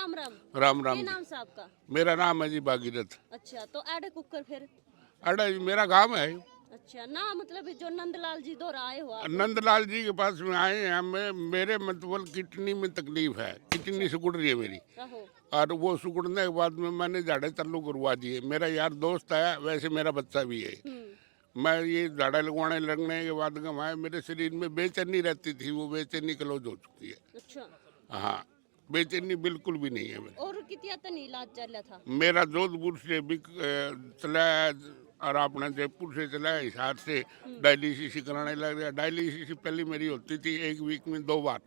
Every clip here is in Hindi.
राम राम। राम राम क्या जी। नाम से आपका? मेरा नाम है जी भागीरथ। अच्छा, तो आड़े कुकर फिर? अड़ा जी मेरा गांव है। अच्छा ना, मतलब जो नंदलाल जी दौरा आए हो आप? नंदलाल जी के पास में आए हैं। मेरे मतलब किडनी में तकलीफ है, किडनी सिकुड़ रही है मेरी। आहो। और वो सिकुड़ने के बाद में मैंने झाड़े चालू करवा दिए। मेरा यार दोस्त है, वैसे मेरा बच्चा भी है। मैं ये झाड़ा लगने के बाद मेरे शरीर में बेचैनी रहती थी, वो बेचैनी क्लोज हो चुकी है। अच्छा। हाँ, बेचैनी बिल्कुल भी नहीं है मेरी। और कितना तन इलाज चल रहा था? मेरा जोधपुर से भी चला है और अपना जयपुर से चला है। हिसार से डायलिसिस कराने लग गया। डायलिसिस पहले मेरी होती थी 1 वीक में 2 बार।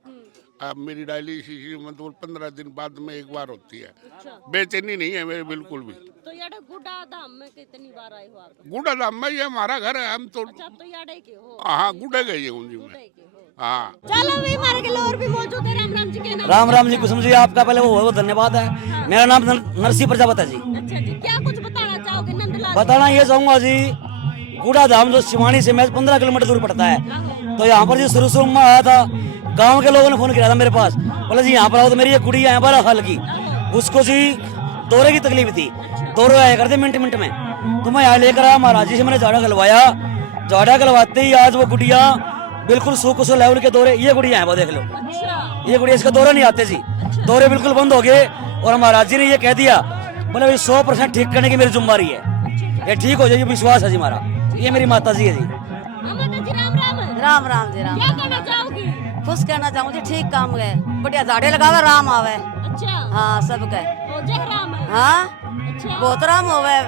अब मेरी डायलिसिस मतलब 15 दिन बाद में 1 बार होती है। अच्छा। बेचैनी नहीं है मेरे बिल्कुल भी। तो याडे गुडा धाम में कितनी बार आए हो आप? गुड़ा धाम में ये हमारा घर है। हम तो अच्छा, आप तो याडे के हो? हाँ गुड़े गए हूँ जी मैं। गुडे के हो? हाँ चलो भी हमारे के और भी मौजूद है। राम राम जी के नाम। राम राम जी कुसुम जी, आपका पहले वो धन्यवाद है। मेरा नाम नरसिंह प्रजापत है जी। अच्छा जी, क्या कुछ बताना चाहोगे नंदलाल? बताना ये चाहूंगा जी, कूड़ा धाम जो सिवानी से महज 15 किलोमीटर दूर पड़ता है। तो यहाँ पर जो शुरू शुरू में आया था, गांव के लोगों ने फोन किया था मेरे पास, बोले जी यहाँ पर आओ तो मेरी ये कुड़ी यहाँ पर हल की। उसको जी दौरे की तकलीफ थी, दौरे आया करते मिनट मिनट में। तो मैं यहाँ लेकर आया, महाराज जी से मैंने झाड़ा गलवाया। झाड़ा गलवाते ही आज वो गुड़िया बिल्कुल सो लेवल के दौरे, ये गुड़िया है वो देख लो, ये गुड़िया, इसका दौरे नहीं आते जी, दौरे बिल्कुल बंद हो गए। और महाराज जी ने ये कह दिया, बोले भाई 100% ठीक करने की मेरी जिम्मेदारी है, ये ठीक हो जाएगी, विश्वास है जी हमारा। ये मेरी माता जी है जी। माता जी राम राम। राम राम जी राम। क्या कहना चाहोगी? खुश कहना चाहूँ जी, ठीक काम गए, बढ़िया झाड़े लगावे, राम आवे। अच्छा। हाँ सब गए। ओ जय राम है। हाँ अच्छा। बहुत राम होवे।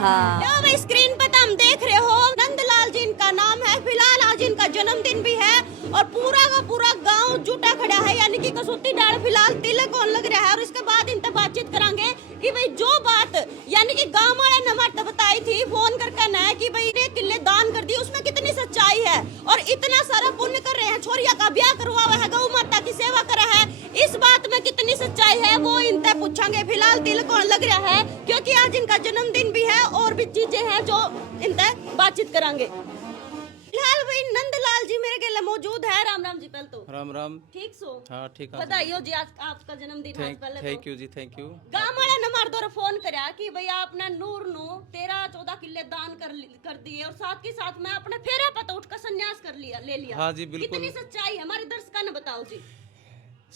हाँ लो भाई, स्क्रीन पे तो हम देख रहे हो नंदलाल जी इनका नाम है। फिलहाल आज इनका जन्मदिन भी है और पूरा का पूरा गांव जुटा खड़ा है, यानी कि कसौती डाल फिलहाल तिलक होने लग रहा है। और इसके बाद इनसे बातचीत करांगे कि भाई जो बात यानी कि गांव वाले ने हमारे बताई थी फोन कर कहना है कि भाई ने किले दान कर दी, उसमें कितनी सच्चाई है। और इतना सारा पुण्य कर रहे हैं, छोरिया का ब्याह करवा है, गौ माता की सेवा करा है, इस बात में कितनी सच्चाई है वो इनसे पूछेंगे। फिलहाल तिलक होने लग रहा है क्योंकि आज इनका जन्मदिन भी है और भी चीजें हैं जो इनसे बातचीत करांगे। फिलहाल भाई नंदलाल जी मेरे गले मौजूद है। राम राम जी। पहले तो राम राम। ठीक सो? हाँ ठीक है। बधाई जी, आज आपका जन्मदिन है। पहले थैंक यू जी, थैंक यू। गांव वाले ने हमारे द्वारा फोन करा कि भाई आपने नूर नु 13-14 किले दान कर दिए और साथ ही साथ में अपने फेरे पर तो उठकर संन्यास कर लिया, ले लिया। हाँ जी बिल्कुल। कितनी सच्चाई है हमारे दर्शकों ने बताओ जी।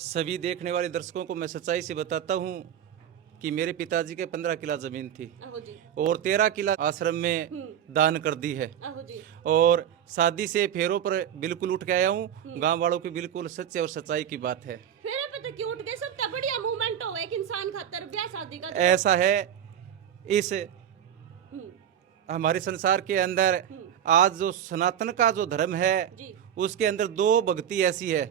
सभी देखने वाले दर्शकों को मैं सच्चाई से बताता हूँ कि मेरे पिताजी के 15 किला जमीन थी आहो जी। और 13 किला आश्रम में दान कर दी है। आहो जी। और शादी से फेरों पर बिल्कुल उठ के आया हूँ। गांव वालों की बिल्कुल सच्चे और सच्चाई की बात है। फेरे पे तो क्यों उठ गए? सबसे बढ़िया मूवमेंट हो एक इंसान खातर ब्याह शादी का। ऐसा है, इस हमारे संसार के अंदर आज जो सनातन का जो धर्म है जी। उसके अंदर 2 भक्ति ऐसी है।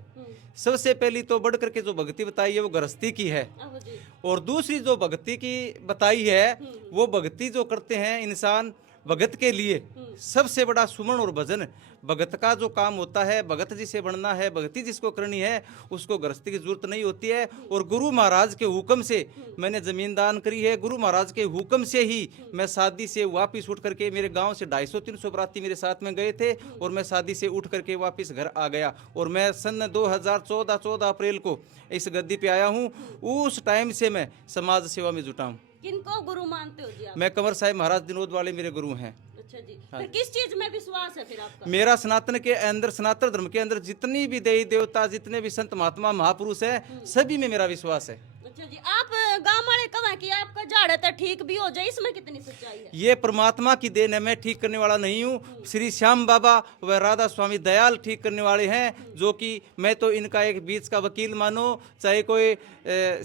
सबसे पहली तो बढ़ करके जो भक्ति बताई है वो गृहस्थी की है। आहो जी। और दूसरी जो भक्ति की बताई है वो भक्ति जो करते हैं इंसान भगत के लिए, सबसे बड़ा सुमन और भजन। भगत का जो काम होता है, भगत जिसे बनना है, भक्ति जिसको करनी है, उसको गृहस्थी की जरूरत नहीं होती है। और गुरु महाराज के हुक्म से मैंने जमीन दान करी है। गुरु महाराज के हुक्म से ही मैं शादी से वापिस उठ करके, मेरे गांव से 250-300 बराती मेरे साथ में गए थे और मैं शादी से उठ करके वापिस घर आ गया। और मैं सन 2014 अप्रैल को इस गद्दी पे आया हूँ। उस टाइम से मैं समाज सेवा में जुटा हूँ। किनको गुरु मानते हो जी आप? मैं कंवर साहिब महाराज दिनोद वाले मेरे गुरु हैं। अच्छा जी। फिर किस चीज में विश्वास है फिर आपका? मेरा सनातन के अंदर, सनातन धर्म के अंदर जितनी भी देवी देवता, जितने भी संत महात्मा महापुरुष है, सभी में मेरा विश्वास है। अच्छा जी। आप गांव वाले कहें कि आपका झाड़ा तो ठीक भी हो जाए, इसमें कितनी सच्चाई है? ये परमात्मा की देन है, मैं ठीक करने वाला नहीं हूँ। श्री श्याम बाबा व राधा स्वामी दयाल ठीक करने वाले हैं, जो कि मैं तो इनका एक बीच का वकील मानो, चाहे कोई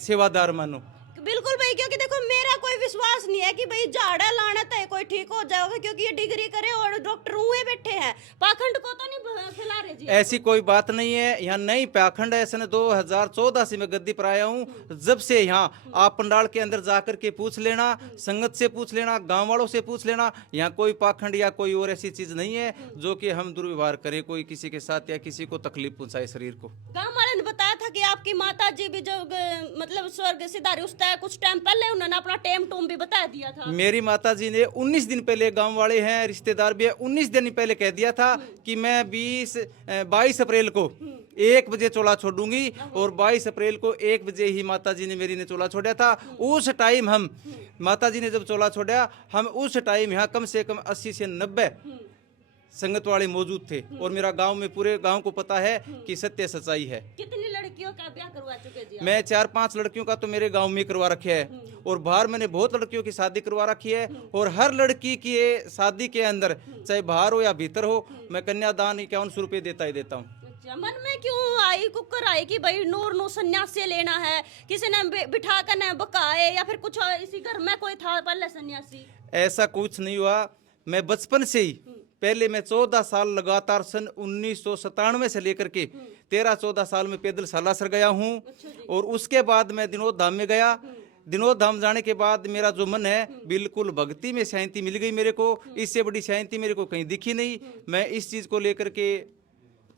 सेवादार मानो। बिल्कुल भाई, क्योंकि देखो मेरा कोई विश्वास नहीं है कि भाई झाड़ा लाना तो कोई ठीक हो जाएगा, क्योंकि ये डिग्री करे और डॉक्टर हुए बैठे हैं। पाखंड को तो नहीं फैला रहे जी? ऐसी कोई बात नहीं है, यहाँ नई पाखंड है। सन 2014 से मैं गद्दी पर आया हूँ। जब से यहाँ आप पंडाल के अंदर जाकर के पूछ लेना, संगत से पूछ लेना, गांव वालों से पूछ लेना, यहाँ कोई पाखंड या कोई और ऐसी चीज नहीं है जो कि हम दुर्व्यवहार करें कोई किसी के साथ या किसी को तकलीफ पहुंचाए शरीर को। गांव वाले ने बताया था कि आपकी माता जी भी जब मतलब स्वर्ग सिधारे उस टाइम कुछ टाइम पहले उन्होंने अपना टेम टूम भी बता दिया था। मेरी माता जी ने 19 दिन पहले, गांव वाले हैं रिश्तेदार भी है, 19 दिन पहले कह दिया था कि मैं 22 अप्रैल को 1 बजे चोला छोड़ूंगी, और 22 अप्रैल को 1 बजे ही माता जी ने मेरी ने चोला छोड़ा था। उस टाइम हम माता जी ने जब चोला छोड़ा, हम उस टाइम यहाँ कम से कम 80 से 90 संगत वाले मौजूद थे, और मेरा गांव में पूरे गांव को पता है कि सत्य सच्चाई है। कितनी लड़कियों का ब्याह करवा चुके जी आप? मैं 4-5 लड़कियों का तो मेरे गांव में करवा रखे है, और बाहर मैंने बहुत लड़कियों की शादी करवा रखी है, और हर लड़की की शादी के अंदर चाहे बाहर हो या भीतर हो, मैं कन्यादान 5100 रुपये देता ही देता हूँ। मन में क्यों आई कुकर आई कि भाई नूर नो सन्यास से लेना है, किसी ने बिठा कर न बकाए, या फिर कुछ इसी घर में कोई था पहले सन्यासी? ऐसा कुछ नहीं हुआ। मैं बचपन से ही, पहले मैं 14 साल लगातार सन 1997 से लेकर के 13-14 साल में पैदल सालासर गया हूँ, और उसके बाद मैं दिनोद धाम में गया। दिनोद धाम जाने के बाद मेरा जो मन है बिल्कुल भक्ति में शांति मिल गई मेरे को। इससे बड़ी शांति मेरे को कहीं दिखी नहीं। मैं इस चीज को लेकर के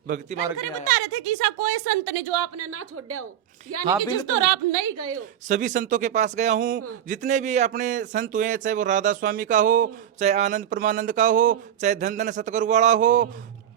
भक्ति मार्ग में बता रहे थे कि ऐसा कोई संत ने जो आपने ना छोड़ा हो, यानी हाँ, कि जिस बिल्कुल। दौर आप नहीं गए हो। सभी संतों के पास गया हूँ। जितने भी अपने संत हुए, चाहे वो राधा स्वामी का हो, चाहे आनंद परमानंद का हो, चाहे धन धन सतगुरु वाला हो,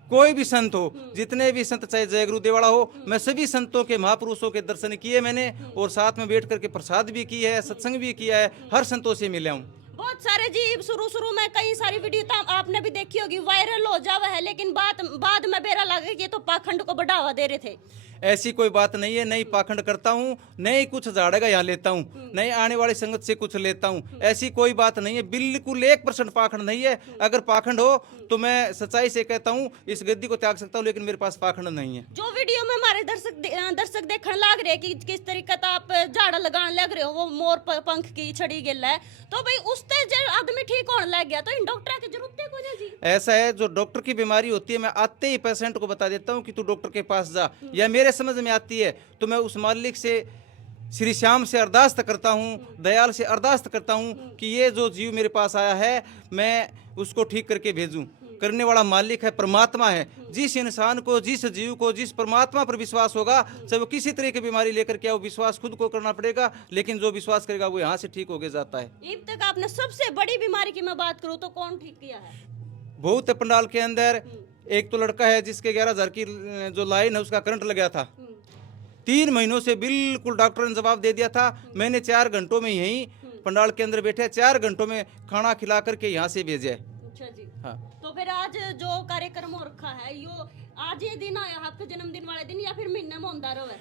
कोई भी संत हो, जितने भी संत, चाहे जय गुरुदेव वाला हो, मैं सभी संतों के, महापुरुषों के दर्शन किए मैंने, और साथ में बैठ करके प्रसाद भी किया है, सत्संग भी किया है, हर संतों से मिला हूँ। बहुत सारे जी शुरू में कई सारी वीडियो तो आपने भी देखी होगी, वायरल हो जावा है, लेकिन बाद में बेरा लगे कि ये तो पाखंड को बढ़ावा दे रहे थे। ऐसी कोई बात नहीं है, नहीं पाखंड करता हूँ, नहीं कुछ झाड़ेगा यहाँ लेता हूँ, नहीं आने वाली संगत से कुछ लेता हूँ, ऐसी कोई बात नहीं है। बिल्कुल 1% पाखंड नहीं है। अगर पाखंड हो तो मैं सच्चाई से कहता हूँ इस गद्दी को त्याग सकता हूँ, लेकिन मेरे पास पाखंड नहीं है। जो वीडियो में हमारे दर्शक देखने लग रहे कि किस तरीके का आप झाड़ा लगाने लग रहे हो, वो मोर पंख की छड़ी गिल है, तो भाई उससे जब आदमी ठीक होने लग गया तो इन डॉक्टर की जरूरत है कोई जी? ऐसा है, जो डॉक्टर की बीमारी होती है मैं आते ही पेशेंट को बता देता हूँ कि तू डॉक्टर के पास जा, या मेरे समझ में आती है तो मैं उस मालिक से, श्री श्याम से अरदास करता हूँ, दयाल से अरदास करता हूँ कि ये जो जीव मेरे पास आया है मैं उसको ठीक करके भेजूं। करने वाला मालिक है, परमात्मा है। जिस इंसान को, जिस जीव को, जिस परमात्मा पर विश्वास होगा, चाहे वो किसी तरह की बीमारी लेकर के, वो विश्वास खुद को करना पड़ेगा, लेकिन जो विश्वास करेगा वो यहाँ से ठीक होके जाता है। अब तक आपने सबसे बड़ी बीमारी की मैं बात करूँ तो कौन ठीक किया है? बहुत पंडाल के अंदर एक तो लड़का है जिसके 11,000 की जो लाइन है उसका करंट लग गया था। 3 महीनों से बिल्कुल डॉक्टर ने जवाब दे दिया था। मैंने 4 घंटों में यहीं पंडाल के अंदर बैठे 4 घंटों में खाना खिला करके यहाँ से भेजे। अच्छा जी। हाँ। तो फिर आज जो कार्यक्रम हो रखा है, यो आज ये दिन आया आपके जन्मदिन वाले दिन, या फिर महीने में होता रहे?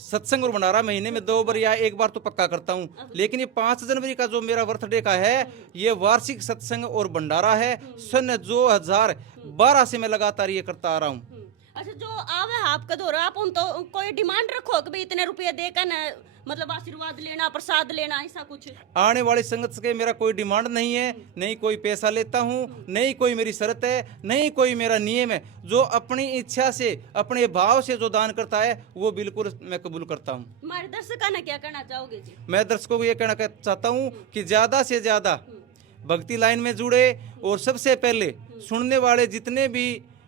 सत्संग और भंडारा महीने में 2 बार या 1 बार तो पक्का करता हूँ, लेकिन ये 5 जनवरी का जो मेरा बर्थडे का है, ये वार्षिक सत्संग और भंडारा है। सन 2012 से मैं लगातार ये करता आ रहा हूँ। अच्छा, जो आवे आपका दौर, आप उन तो कोई डिमांड रखो कि भाई इतने रुपये देकर न मतलब आशीर्वाद लेना, प्रसाद लेना, ऐसा कुछ? आने वाली संगत से मेरा कोई डिमांड नहीं है, नहीं कोई पैसा लेता हूँ, नहीं कोई मेरी शर्त है, नहीं कोई मेरा नियम है। जो अपनी इच्छा से, अपने भाव से जो दान करता है वो बिल्कुल मैं कबूल करता हूँ। हमारे दर्शकों ने क्या कहना चाहोगे जी? मैं दर्शकों को ये कहना चाहता हूँ कि ज्यादा से ज्यादा भक्ति लाइन में जुड़े, और सबसे पहले सुनने वाले जितने भी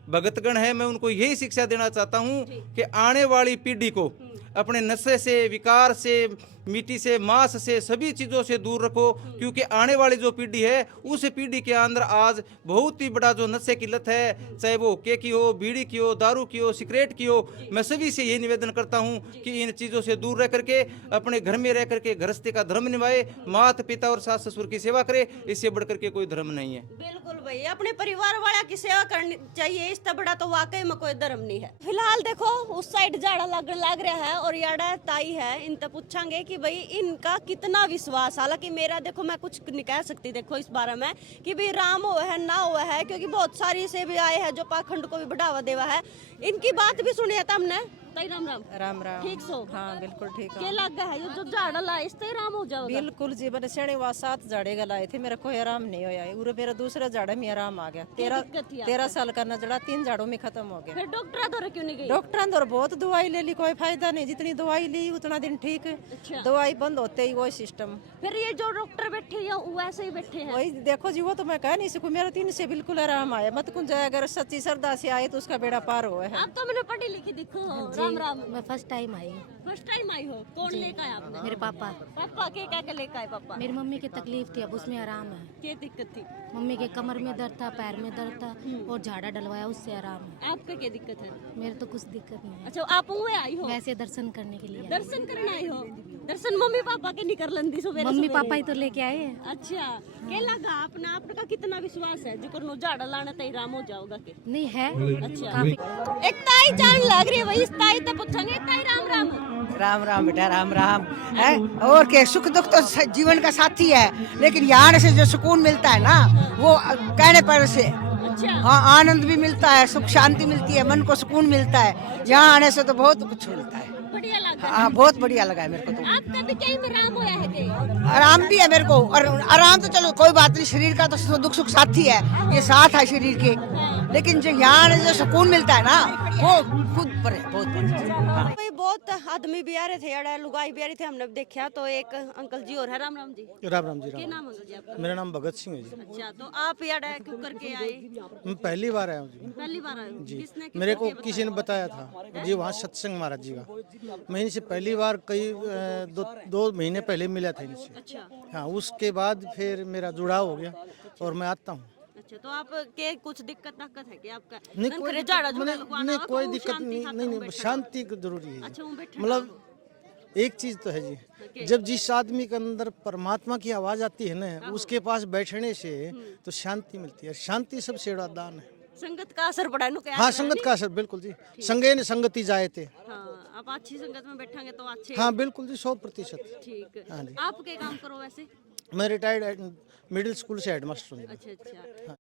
भगतगण है, मैं उनको यही शिक्षा देना चाहता हूँ कि आने वाली पीढ़ी को अपने नशे से, विकार से, मिट्टी से, मांस से, सभी चीज़ों से दूर रखो, क्योंकि आने वाली जो पीढ़ी है उस पीढ़ी के अंदर आज बहुत ही बड़ा जो नशे की लत है, चाहे वो हुक्के की हो, बीड़ी की हो, दारू की हो, सिगरेट की हो, मैं सभी से यही निवेदन करता हूँ कि इन चीज़ों से दूर रह करके अपने घर में रह करके गृहस्थी का धर्म निभाए, माता पिता और सास ससुर की सेवा करे। इससे बढ़ करके कोई धर्म नहीं है। बिल्कुल भाई, अपने परिवार वाला की सेवा करनी चाहिए, इससे बड़ा तो वाकई में कोई धर्म नहीं है। फिलहाल देखो उस साइड झाड़ा लग रहा है, और याड़ा ताई है, इनसे पूछांगे कि भाई इनका कितना विश्वास। हालांकि मेरा देखो, मैं कुछ नहीं कह सकती देखो इस बारे में कि भाई राम हुआ है ना हुआ है, क्योंकि बहुत सारी से भी आए हैं जो पाखंड को भी बढ़ावा देवा है। इनकी बात भी सुनी है हमने। ताई राम राम। राम राम। ठीक सो? हाँ बिल्कुल ठीक क्या है। लग है ये जो झाड़ा ला इससे राम हो जाओगे? बिल्कुल जी, मैंने शनि व 7 झाड़े गलाए थे, मेरा कोई आराम नहीं होया। उरे मेरा दूसरा झाड़ा में आराम आ गया। 13 साल का नजड़ा 3 झाड़ों में खत्म हो गया। फिर डॉक्टर दौरे क्यों नहीं गई? डॉक्टर दौर बहुत दवाई ले ली, कोई फायदा नहीं। जितनी दवाई ली उतना दिन ठीक। अच्छा। दवाई बंद होते ही वही सिस्टम। फिर ये जो डॉक्टर बैठे हैं वैसे ही बैठे हैं? वही देखो जी, वो तो मैं कह नहीं सकूँ। मेरा 3 से बिल्कुल आराम आया। मत कुछ जाए, अगर सच्ची श्रद्धा से आए तो उसका बेड़ा पार हुआ है। आप तो मैंने पढ़ी लिखी दिखो, राम राम। मैं फर्स्ट टाइम आई हूँ। फर्स्ट टाइम आई हो? कौन लेकर आया आपने? मेरे पापा। पापा के क्या क्या लेकर आए पापा? मेरी मम्मी की तकलीफ थी, अब उसमें आराम है। क्या दिक्कत थी? मम्मी के कमर में दर्द था, पैर में दर्द था और झाड़ा डलवाया, उससे आराम है। आपका क्या दिक्कत है? मेरे तो कुछ दिक्कत नहीं है, अच्छा आप हुए आई हो? वैसे दर्शन करने के लिए आई। दर्शन करने आई हो? दर्शन मम्मी पापा के नहीं कर लंदी सवेरे मम्मी सवेरे? पापा ही तो लेके आए हैं। अच्छा के लगा अपना आपका कितना विश्वास है जो करनो झाड़ा लाना तई राम हो जाओगा के? नहीं है अच्छा काफी। एक ताई जान लग रही है भाई, इस ताई तो पूछेंगे ताई राम राम। राम राम बेटा, राम राम है। और क्या, सुख दुख तो जीवन का साथी है, लेकिन यहाँ से जो सुकून मिलता है ना, वो कहने पर से अच्छा हाँ आनंद भी मिलता है, सुख शांति मिलती है, मन को सुकून मिलता है। यहाँ आने से तो बहुत कुछ मिलता है। बढ़िया लगा। हाँ बहुत बढ़िया लगा है मेरे को तो। आपका भी कहीं में राम होया है के? आराम भी है मेरे को, और आराम तो चलो कोई बात नहीं, शरीर का तो दुख सुख साथी है, ये साथ है शरीर के, लेकिन जो यहाँ आने से जो सुकून मिलता है ना, वो खुद पर है, बहुत हाँ। भाई बहुत आदमी भी आ रहे थे, अड़ा लुगाई भी आ रही थे, हमने देखा तो एक अंकल जी और है। राम राम जी। राम राम जी। क्या राम नाम अंकल जी आपका? मेरा नाम भगत सिंह है जी। अच्छा तो आप यार क्यों करके आए? मैं पहली बार आया हूँ जी। पहली बार आए हो? जी किसने मेरे को किसी ने बताया था जी, वहाँ सत्संग महाराज जी का। मैं इनसे पहली बार कई दो महीने पहले मिला था इनसे। अच्छा हाँ, उसके बाद फिर मेरा जुड़ाव हो गया और मैं आता हूँ। अच्छा तो आप के कुछ दिक्कत है कि आपका? नहीं मन कोई करे दिक्कत- झाड़ा झूड़ा नहीं, लगवाना नहीं हो, कोई कहूँ दिक्कत शांति नहीं, खातर नहीं हूँ नहीं बैठा शांति जरूरी है अच्छा हूँ बैठा मतलब एक चीज तो है जी, जब जिस आदमी के अंदर परमात्मा की आवाज आती है ना, उसके पास बैठने से तो शांति मिलती है। शांति सबसे बड़ा दान है। संगत का असर पड़ा है नु क्या? हाँ, संगत का असर बिल्कुल जी। संगे ने संगति जाए थे। हाँ आप अच्छी संगत में बैठेंगे तो अच्छे। हाँ बिल्कुल जी, 100%। ठीक हाँ जी। आप क्या काम करो वैसे? मैं रिटायर्ड मिडिल स्कूल से हेडमास्टर हूँ। अच्छा अच्छा